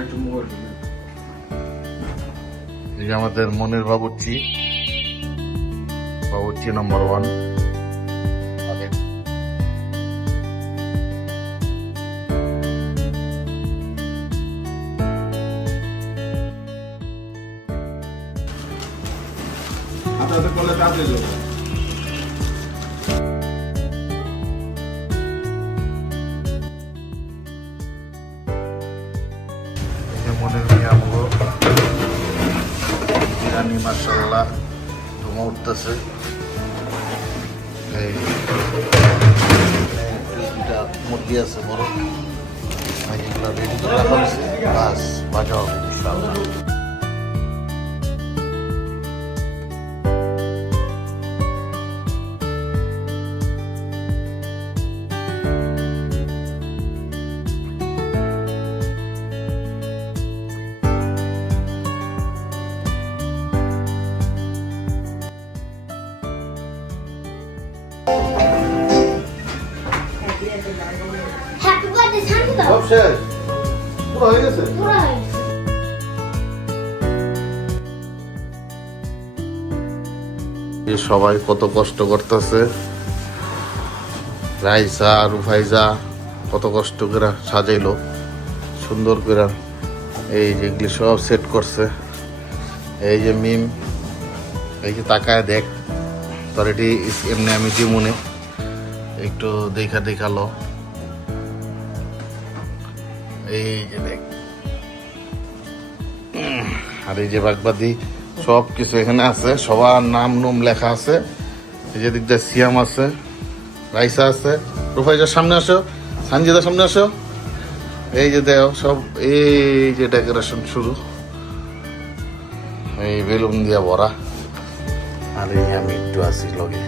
এই যে আমাদের মনের বাবুর্চি, বাবুর্চি নাম্বার 1। আপনাদের করলে তাড়াতাড়ি যাবো। মনের মেয়ে আমগো বিরিয়ানি মাশাআল্লাহ ধোঁয়া উঠতেছে। এই দুটা মুরগি আছে বড়, এগুলো রেডি করে রাখা হয়েছে, বাস ভাজা হবে ইনশাআল্লাহ। হ্যাপি বার্থডে শান্ত সব শেষ, পুরো হয়ে গেছে। পুরো হয়ে গেছে। সবাই কত কষ্ট করতেছে, রাইসা রুফাইজা কত কষ্ট করে সাজাইলো সুন্দর করে। এই যেগুলি সব সেট করছে, এই যে মিম, এই যে তাকায় দেখ তোর এটি এমনি আমি যে মনে একটু দেখালো। এই যে দেখ, আর এই যে বাগবাদি সব কিছু এখানে আছে, সবার নাম নুম লেখা আছে। এই যে দিক দিয়ে সিয়াম আছে, রাইসা আছে, রুফাইজার সামনে আসো, সানজিদার সামনে আসো। এই যে দেও সব, এই যে ডেকোরেশন শুরু, এই বেলুন দিয়া ভরা। আর এই যে আমি একটু আছি লগে।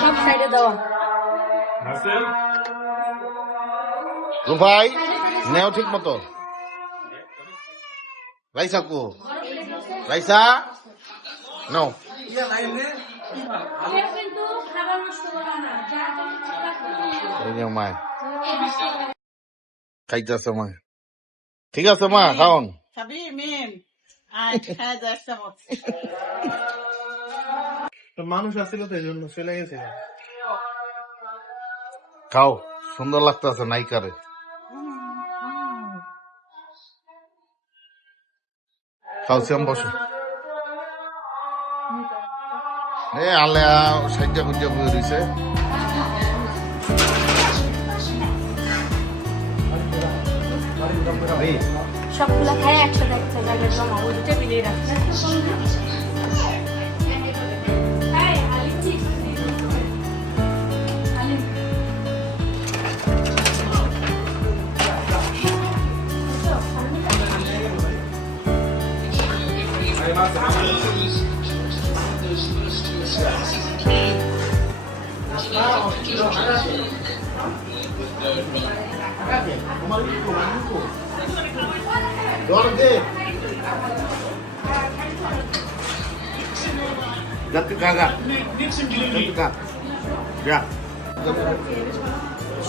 সব সাইডে দেওয়া। রুফাই নেও ঠিক মতো। রাইসা কো, রাইসা নো। কিন্তু খাবার নষ্ট করা না, যা এই যে মা খাইতেছে, মা ঠিক আছে মা খাওন। খাবি মিম? আয় খায় যা চামচ। তো মানুষ আসছিল তো এই জন্য চলে গেছে। খাও, সুন্দর লাগতেছে নাইকারে। খাও শ্যাম, বসো। এ আলে সাজ্জা গুজ্জা বয়ে রয়েছে। সবগুলা খায় একসাথে একটা জায়গায় জমা, ওই টেবিলে রাখছে। Jatuh kagak? Jatuh ya.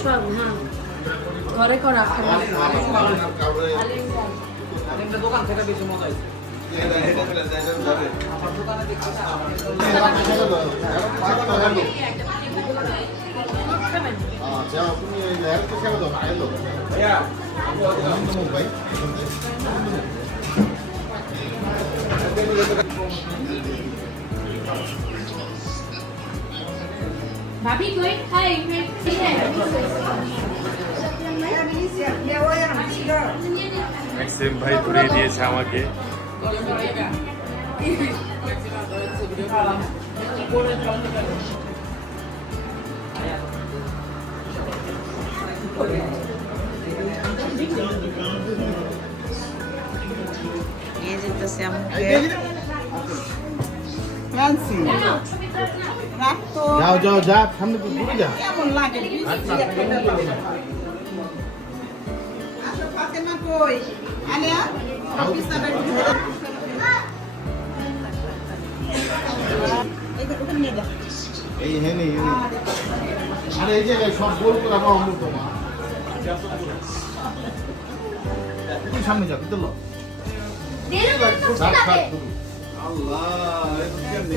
সব হ্যাঁ ঘরে করা দোকান থেকে বেশি মজা হয়েছে। খাবেন যাও তুমি এই লেয়ারটা ছেড়ে দাও না এলো ভাইয়া ভাই ভাবি কই খাই ম্যাক্সিম ভাই ঘুরিয়ে দিয়েছে আমাকে। নিয়ে যেতেছে আমাকে ফ্যান্সি রাখতো যাও যাও যা সামনে তো ঘুরে যা কেমন লাগে আচ্ছা ফাতেমা কই আলিয়া অফিসারটা একটু ধরে এই দেখো নিয়ে যা এই হেনি আরে এই যে সব গোল করে আমার অমৃত মা তুমি সামনে যাও দিল আল্লাহ এটা কেমনে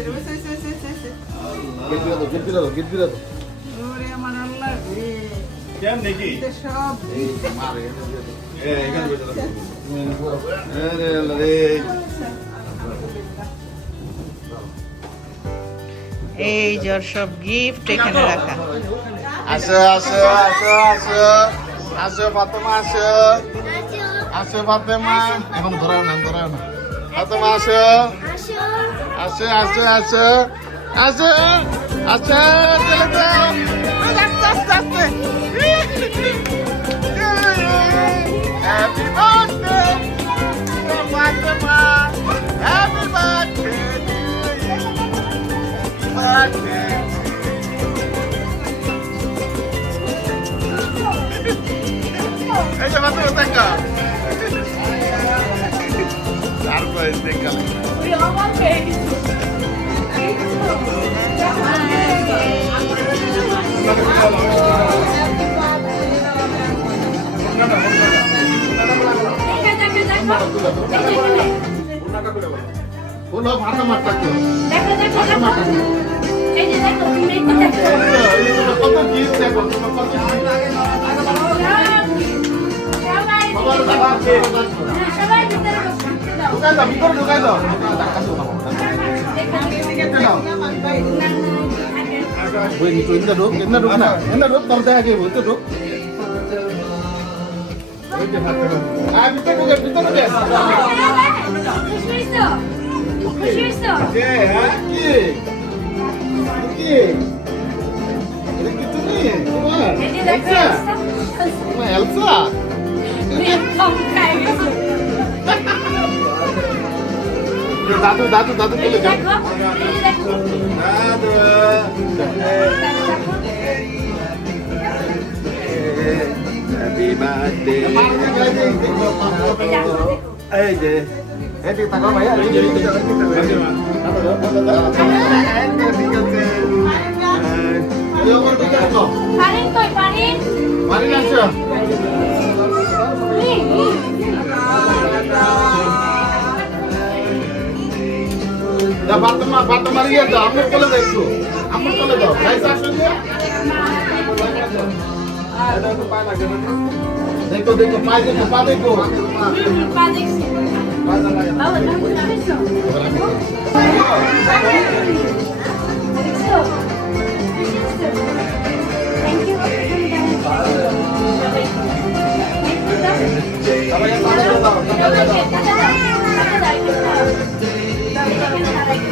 গেট বিরা দাও গেট বিরা দাও ওরে আমার আল্লাহ রে কেমনে কি এটা সব এই মারে এখানে বসে থাকো আরে আল্লাহ রে এই জোর সব গিফট এখানে রাখা আসো আসো আসো আসো আসো ফাতেমা আসো আসো ফাতেমা এখন ধরাও না ফাতেমা আসো আসো আসো আসো আসো আসো চলে যাও আস্তে আস্তে আস্তে happy birthday Fatema happy birthday birthday এই যে মাত্র দেখা তারপরে দেখা বলো ভাষা মারতে কত গিফট দেখো কত ঢুকাই দাও ভিতরে ঢুকাই দাও এলসা দাদু দাদু দাদু বলে যাও হ্যাপি বার্থডে এই যে এই যে তাকাও ভাইয়া এই যে পারেন কই পারেন মারিন আসো বার্তা মারিয়ে দাও আমার কোলে দাও একটু আমার কোলে দাও গাইস আসুন দেখো দেখো পা দেখো পা দেখো পা দেখছি বাবা তুমি দেখছো থ্যাংক ইউ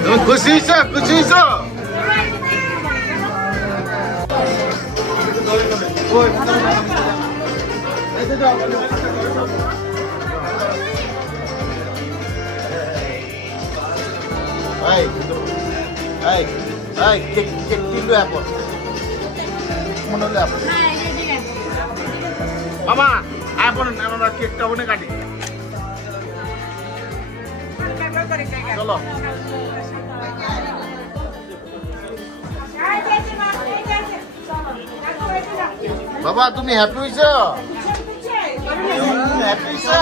তুমি খুশি হইছো খুশি হইছো কেক কিনলো এখন মনে হলো এখন মামা এখন আমরা কেকটা ওনে কাটি চলো বাবা তুমি হ্যাপি হইছো হ্যাপি হইছো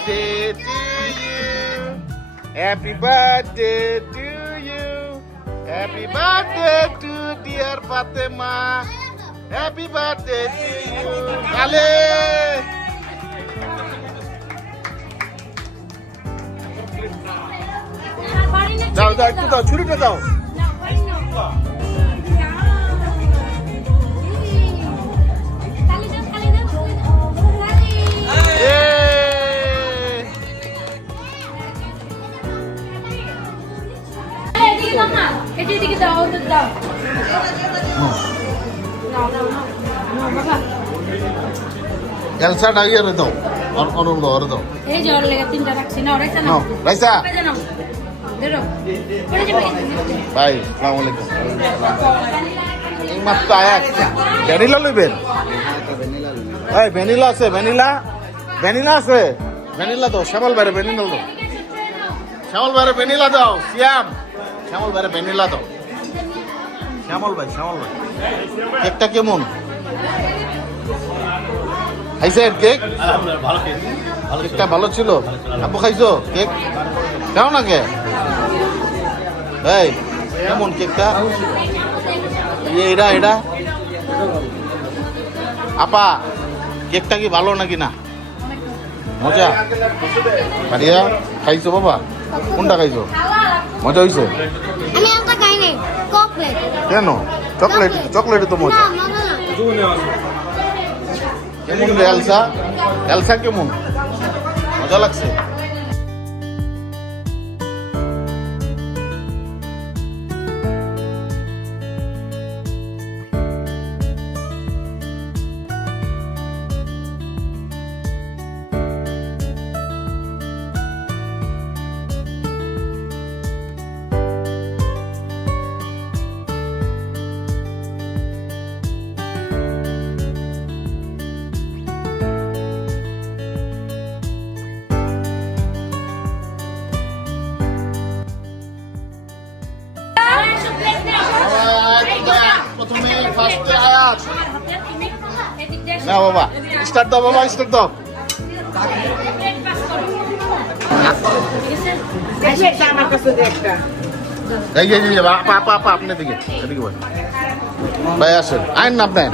birthday to you, happy birthday to you, happy birthday to dear Fatema, happy birthday to you. কালে দাও দাও, একটু দাও, ছুরিটা দাও। এদিকে দাও, ওদের দাও। এলসা ডাইয়ারে দাও, অরুণ দাও, ওরে দাও। এই যে ওর লেগে তিনটা রাখছি না, রাইসা না। নাও, রাইসা। রাইসা নাও। বেরো। পড়ে যাবে। ভাই আসসালামু আলাইকুম। এই মাত্র আয়া একটা ভ্যানিলা লইবেন? এই ভ্যানিলা আছে, ভ্যানিলা, ভ্যানিলা আছে, ভ্যানিলা দাও। শ্যামল বাইরে ভ্যানিলা দাও, শ্যামল বাইরে ভ্যানিলা দাও। সিয়াম, শ্যামল বাইরে ভ্যানিলা দাও। শ্যামল ভাই, শ্যামল ভাই, কেকটা কেমন খাইছে? কেক কেকটা ভালো ছিল? আব্বু খাইছো কেক? খাও না কে? এই কেমন কেকটা? এটা এটা আপা, কেকটা কি ভালো নাকি না? মজা? পারিয়া খাইছো বাবা? কোনটা খাইছো? মজা হইছে? আমি একটা খাই নাই, চকলেট। কেন? চকলেট, চকলেট তো মজা। না, মজা না। কেমন রে এলসা? এলসা কেমন? মজা লাগছে? প্রথমে ফার্স্টে আয়াত না বাবা, স্টার্ট দাও বাবা, স্টার্ট দাও। এই যে আপা আপা আপা, আপনি দিকে এদিকে বল ভাই, আসেন আইন না আপনি।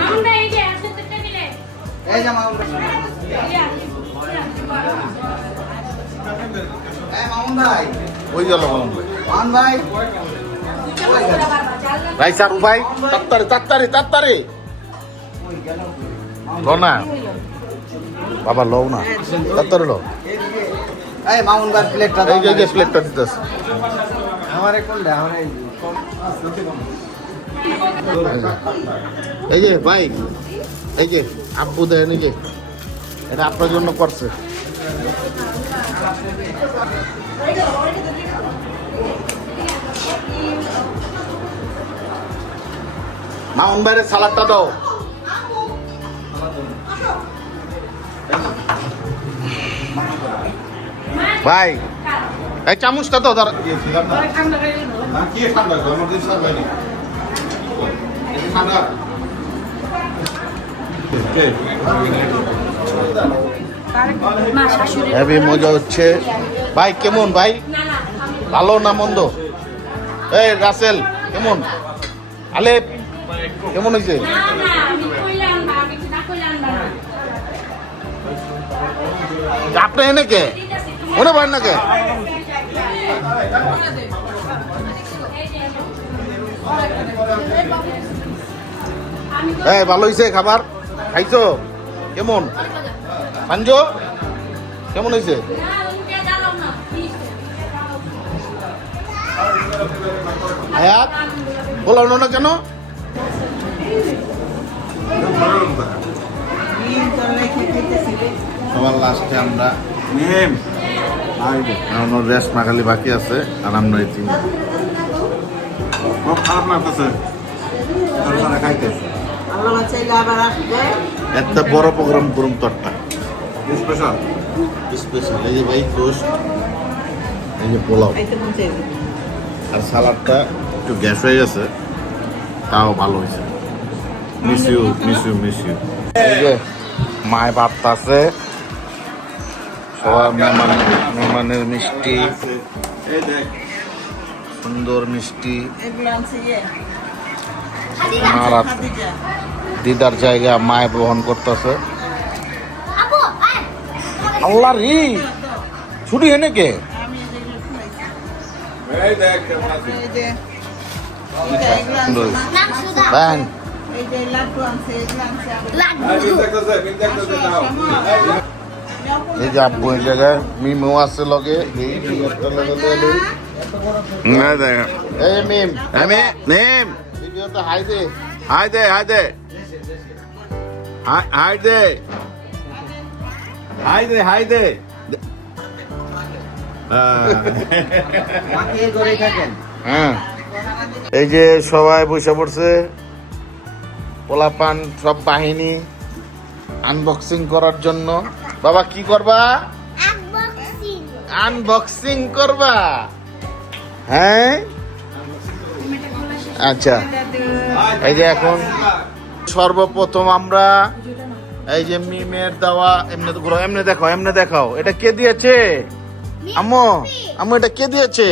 ওই গেল মামুন ভাই, রাইসা ভাই, তাড়াতাড়ি তাড়াতাড়ি তাড়াতাড়ি লো না বাবা, লও না তাড়াতাড়ি লো। এই মামুন ভাই প্লেটটা এই যে প্লেটটা দিতেছে। আমারে কোন দে আমারে এই যে ভাই, এই যে আব্বু দেন, এই যে এটা আপনার জন্য করছে। মামুন ভাইয়ের সালাদটা দাও। ভাই এই চামচটা তো ধর। হেভি মজা হচ্ছে ভাই। কেমন ভাই, ভালো না মন্দ? এই রাসেল কেমন? আলেপ কেমন হয়েছে? আপনি এনে কে মনে পারেন না কে? এই ভালো হয়েছে খাবার? খাইছো? কেমন পাঞ্জ? কেমন হয়েছে? হায়াত বলানো না কেন? সবার লাস্টে আমরা রেস্ট মাখালি বাকি আছে, আর আমরা এই তিন খুব খারাপ লাগতেছে খাইতেছে। একটা বড় প্রোগ্রাম করুম তোরটা স্পেশাল স্পেশাল। এই যে ভাই টোস্ট, এই যে পোলাও, আর সালাডটা একটু গ্যাস হয়ে গেছে, তাও ভালো হয়েছে। Miss you miss you miss you. এই যে মায় ভাত আছে, সবার মেহমানের মিষ্টি, এই দেখ সুন্দর মিষ্টি। এগুলো আনছে আর দিদার জায়গা মায় বহন করতেছে। আপু আয় আল্লাহ রে, ছুটি হেনে কে? এই দেখ কেমন আছে এই যে নাম সুদা বান এই যে লাড্ডু আনছে, এগুলো আনছে লাড্ডু বিন দেখতেছে দাও এই যে আব্বু এই জায়গায় মিমও আছে লগে, এই একটা লগে লগে। না দেখ এই মিম, আমি নেম ভিডিওতে হাই দে। হাই দে হাই দে হাই দে হাই দে হাই দে মাকে ধরেই থাকেন। হ্যাঁ, এই যে সবাই বসে পড়ছে, পোলাপান সব বাহিনী আনবক্সিং করার জন্য। বাবা কি করবা? আনবক্সিং আনবক্সিং করবা? হ্যাঁ আচ্ছা, এই যে এখন সর্বপ্রথম আমরা এই যে মিমের দেওয়া, এমনি ঘুরো, এমনি দেখাও, এমনি দেখাও, এটা কে দিয়েছে? আম্মু, আম্মু এটা কে দিয়েছে?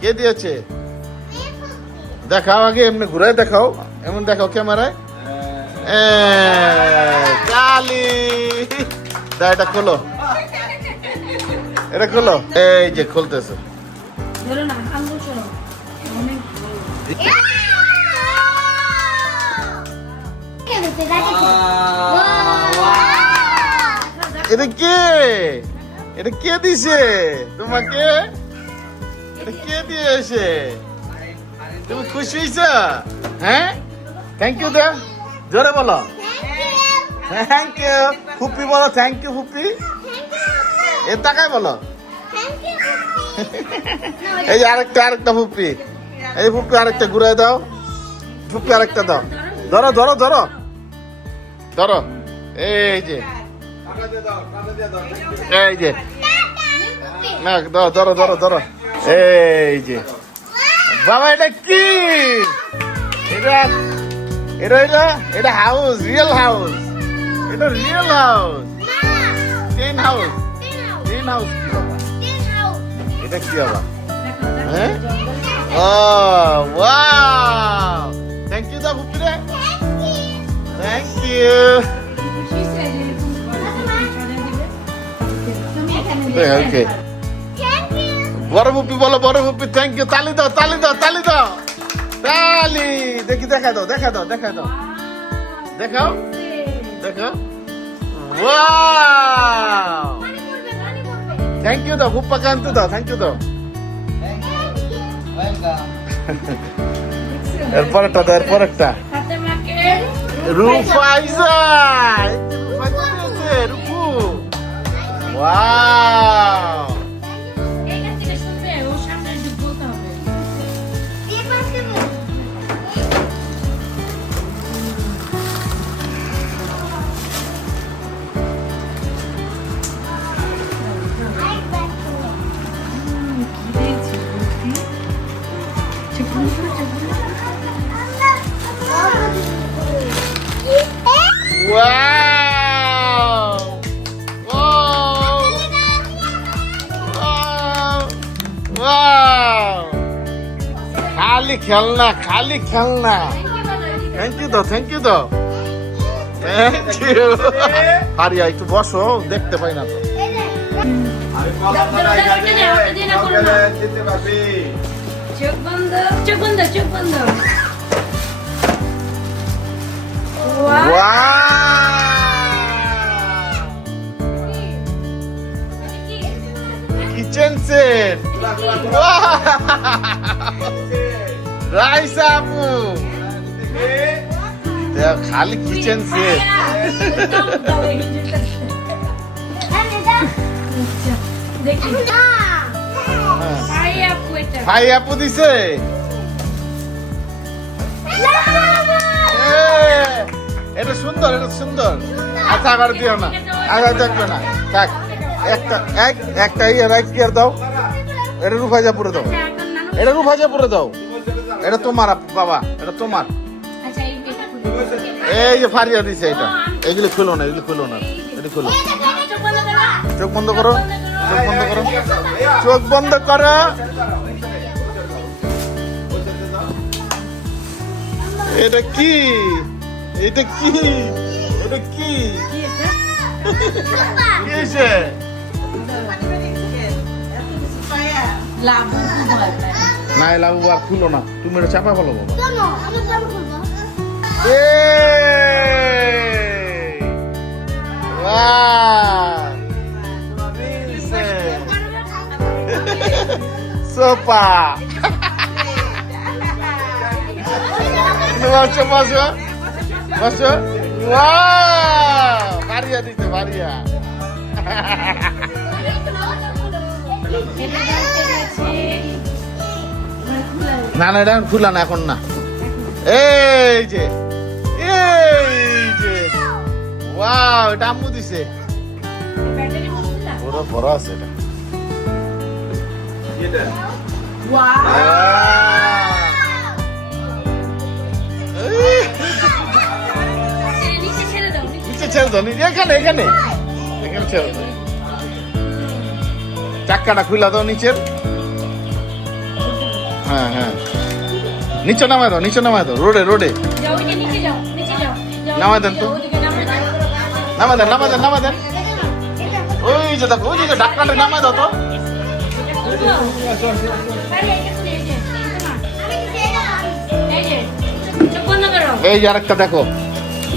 কে দিয়েছে দেখাও আগে, এমনি ঘুরে দেখাও, এমন দেখাও ক্যামেরায়। কালি দা, এটা খোলো, এটা খোলো। এই যে খুলতেছে। ধরো না আঙ্গুল চলো এটা কে? এটা কে দিছে তোমাকে? এটা কে দিয়েছে? তুমি খুশি হয়েছ? হ্যাঁ, থ্যাংক ইউ দা, জোরে বলো থ্যাংক ইউ। ফুপি বলো থ্যাংক ইউ ফুপি, এ টাকায় বলো। এই যে আরেকটা ফুপি, এই ফুপি আরেকটা ঘুরাই দাও, ফুপি আরেকটা দাও, ধরো ধরো ধরো ধরো, এই যে এই যে না, ধরো ধরো ধরো, এই যে বাবা, এটা কি? এটা এটা এটা এটা হাউস, রিয়েল হাউস, এটা real house, ten house, ten house কি বাবা? এটা কি বাবা? হ্যাঁ, ও ওয়াও, থ্যাংক ইউ দা ফুপি রে, থ্যাংক ইউ। ওকে, বড় ফুপি বলো, বড় ফুপি থ্যাংক ইউ, তালি দাও তালি দাও তালি দাও, তালি দেখি, দেখা দাও দেখা দাও দেখা দাও, দেখাও দেখাও, ওয়াও, থ্যাংক ইউ দাও, ফুপ্পা কান্ত দাও, থ্যাংক ইউ দাও। এরপরেরটা দাও, এরপরেরটা রুফাইজা, রুফাইজা দিয়েছে, রুফু, ওয়াও। Wow! Wow! Wow! খালি খেলনা, খালি খেলনা। থ্যাংক ইউ দাও, থ্যাংক ইউ দাও, থ্যাংক ইউ। হারিয়া একটু বসো, দেখতে পাই না তো। আমি কলা ধরাই যাবে ওকে দিতে পারবি চোখ বন্ধ, চোখ বন্ধ, চোখ বন্ধ। কিচেন সেট, রাইস আপু, খালি কিচেন সেট। দেখি ভাই আপু দিছে, এটা সুন্দর, এটা সুন্দর। আচ্ছা আবার দিও না, আবার দেখবে না, থাক। একটা ইয়ার দাও, এটা রুফাজা পুরে দাও, এটা রুফাজা পুরে দাও, এটা তোমার বাবা, এটা তোমার। এই যে ফারিয়া দিছে, এটা এগুলো খুলো না, এগুলো খুলো না, এটা খুলো। চোখ বন্ধ করো, চোখ বন্ধ করো, চোখ বন্ধ করো। এটা কি? এটা কি? এটা কি? কি হয়েছে? না লাবু আর খুলো না, তুমি এটা চাপা বলো বাবা। সোপা বসো বসো বসো। বাড়িয়া দিতে বাড়িয়া। না না এটা খুলা না এখন না। এই যে ওয়াও, এটা আম্মু দিছে। পুরো বড় আছে এটা। নিচে ছেড়ে দাও, এখানে এখানে এখানে ছেড়ে দাও। চাক্কাটা খুলা দাও নিচের। হ্যাঁ হ্যাঁ, নিচে নামায় দাও, নিচে নামায় দাও। রোডে রোডে নামায় দেন তো, নামায় দেন নামায় দেন নামায় দেন। ওই যে দেখো, ওই যে ঢাকনাটা নামায় দাও তো। এই যে আরেকটা দেখো,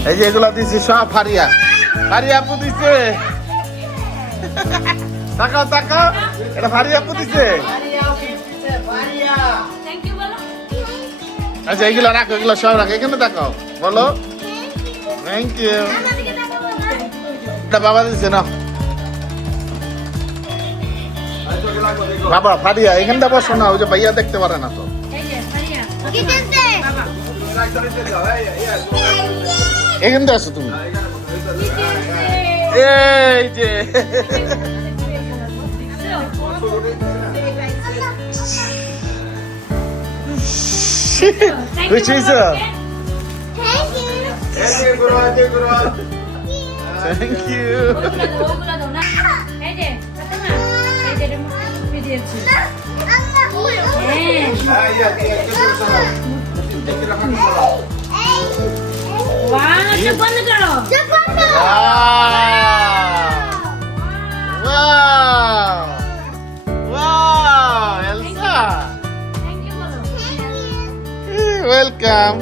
এই যে এগুলা দিছি সব ফারিয়া, ফারিয়া আপু দিছে। তাকাও তাকাও, এটা ফারিয়া আপু দিছে। আচ্ছা এইগুলা রাখো, এগুলা সব রাখো, এখানে তাকাও, বলো থ্যাংক ইউ। এটা বাবা দিছে না বাবা। ফারিয়া এখানটা বসো না, ওই যে ভাইয়া দেখতে পারে না তো। এখানটা আসো তুমি। এই যে খুশি হয়েছো? Thank you. ওয়েলকাম।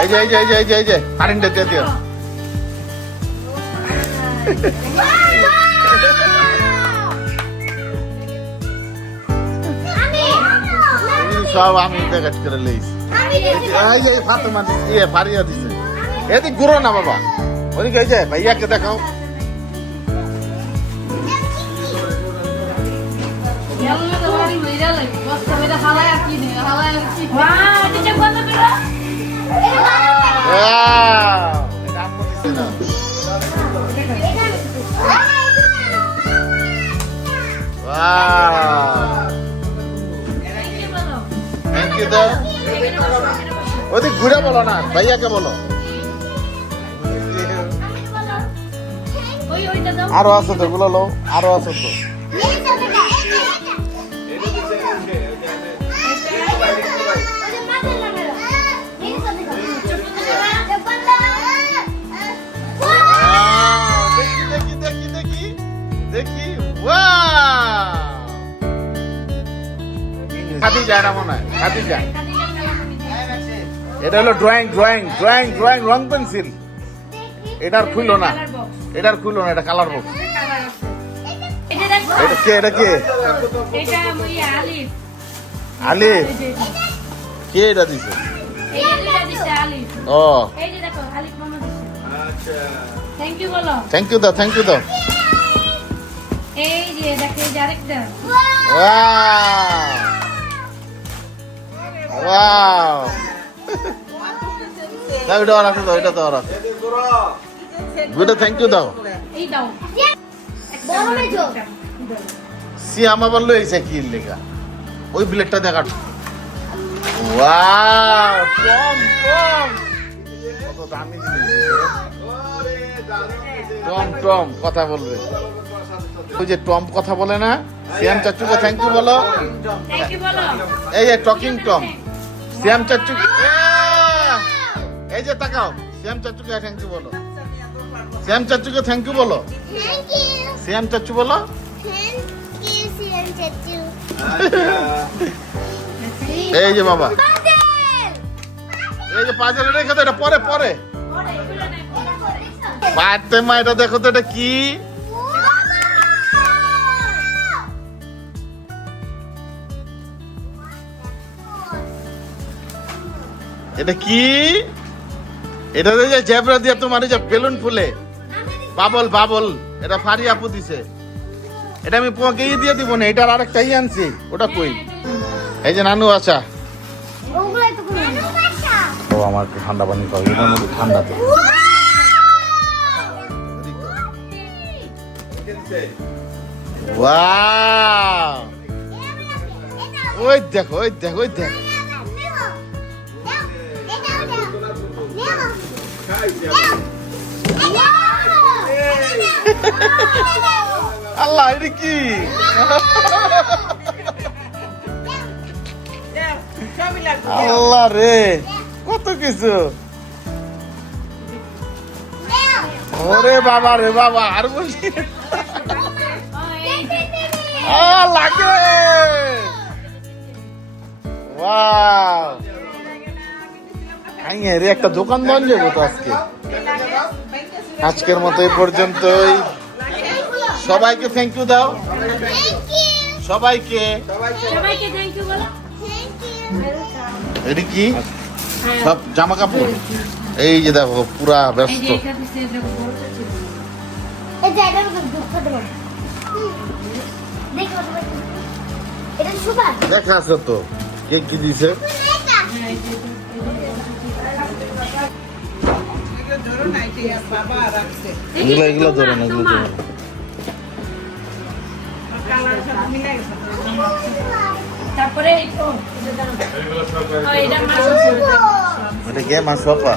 এই যে এই যে এই যে এই যে কারেন্টটা দিয়ে দিও। সব আমি প্যাকেট করে লইছি। এই যে ফাতেমা দিছে, ফারিয়া দিছে। এদিকে ঘুরো না বাবা, ওদিকে এই যে ভাইয়াকে দেখাও। থ্যাংক ইউ দাও। ওদিক ঘুরে বলো না, ভাইয়াকে বলো। আরো আছে তো, গুলো লো, আরো আছে তো। দেখি দেখি দেখি দেখি। খাদিজা, এটা মনে হয় খাদিজা। এটা হলো ড্রয়িং ড্রয়িং ড্রয়িং ড্রয়িং রং পেন্সিল। এটার খুলো না, এটার খুলো না, এটা কালার বক্স। এটা কে? এটা কে? আলিফ। কে এটা দিছে? ও থ্যাংক ইউ দাও, থ্যাংক ইউ দাও। এই যে দেখো, এই যে আরেকটা। ওয়াও দাও, এটা রাখো দাও, এটা দাও রাখো। গুড, থ্যাংক ইউ দাও। এই দাও বড় মেজো। সি আমার বললো এই সাইকেল লেখা, ওই ব্লেডটা দেখা। ওয়াও, কম কম, কত দামি জিনিস। টম টম কথা বলবে। ওই যে টম কথা বলে না, শ্যাম চাচুকে থ্যাংক ইউ বলো। থ্যাংক ইউ বলো। এই যে টকিং টম, শ্যাম চাচু, এই যে তাকাও, শ্যাম চাচুকে থ্যাংক ইউ বলো। শ্যাম চাচুকে থ্যাংক ইউ বলো। শ্যাম চাচু বলো। এই যে বাবা, এই যে পাজেল রেখে তো, এটা পরে পরে পারতে মা, এটা দেখো তো, এটা কি? এটা কি? এটা যে জেব্রা দিয়ে তোমার যে বেলুন ফুলে বাবল বাবল, এটা ফারি আপু দিছে। এটা আমি তোমাকে দিয়ে দিব না, এটার আরেকটা আনছি, ওটা কই? এই যে নানু আচ্ছা, ও আমার একটু ঠান্ডা পানি খাও, এটার মধ্যে ঠান্ডা তো। ওয়াও, ওই দেখো, ওই দেখো, ওই দেখো, আল্লাহ এটা কি? আল্লাহ রে, কত কিছু। ওরে বাবা রে বাবা, আর বলছি লাগে। ওয়াও, রে একটা দোকান বন্ধ যাবো তো আজকে। আজকের মতো এই পর্যন্তই। সবাইকে থ্যাংক ইউ দাও, সবাইকে। সবাইকে থ্যাংক ইউ বলো। এটা কি? সব জামা কাপড়, এই যে দেখো পুরা ব্যস্ত। দেখা আছে তো কে কি দিছে। এগুলো এগুলো ধরো না, এগুলো ধরো না। তারপরে এটা কে মা সোফা?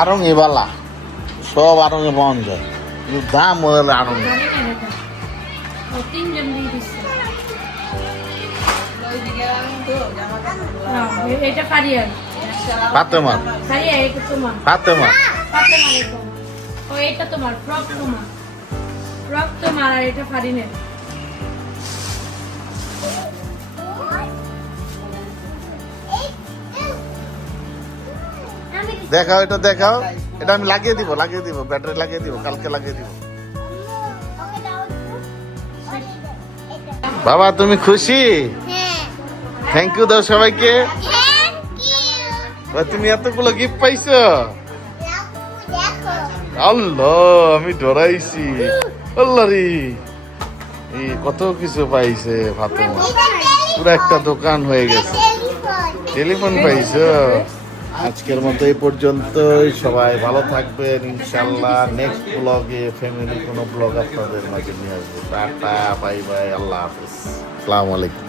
আরং এবালা সব আরং এ পাওয়া যায়, কিন্তু দাম হলে আরং। এটা ফারিয়ার, ফাতেমা, ফারিয়া এটা তোমার, ফাতেমা, ফাতেমা এটা। ও এটা তোমার, ফ্রক তোমার, ফ্রক তোমার, আর এটা ফারিনের। দেখাও, এটা দেখাও, এটা আমি লাগিয়ে দিব, লাগিয়ে দিব, ব্যাটারি লাগিয়ে দিব, কালকে লাগিয়ে দিব। বাবা তুমি খুশি? থ্যাংক ইউ দাও সবাইকে। তুমি এতগুলো গিফট পাইছো? আল্লাহ, আমি ডরাইছি। আল্লাহ রে, এই কত কিছু পাইছে ফাতেমা, পুরো একটা দোকান হয়ে গেছে। টেলিফোন পাইছো? আজকের মতো এই পর্যন্তই। সবাই ভালো থাকবেন ইনশাল্লাহ। নেক্সট ব্লগে ফ্যামিলি কোনো ব্লগ আপনাদের মাঝে নিয়ে আসবো। টাটা, বাই বাই, আল্লাহ হাফেজ, আসসালামু আলাইকুম।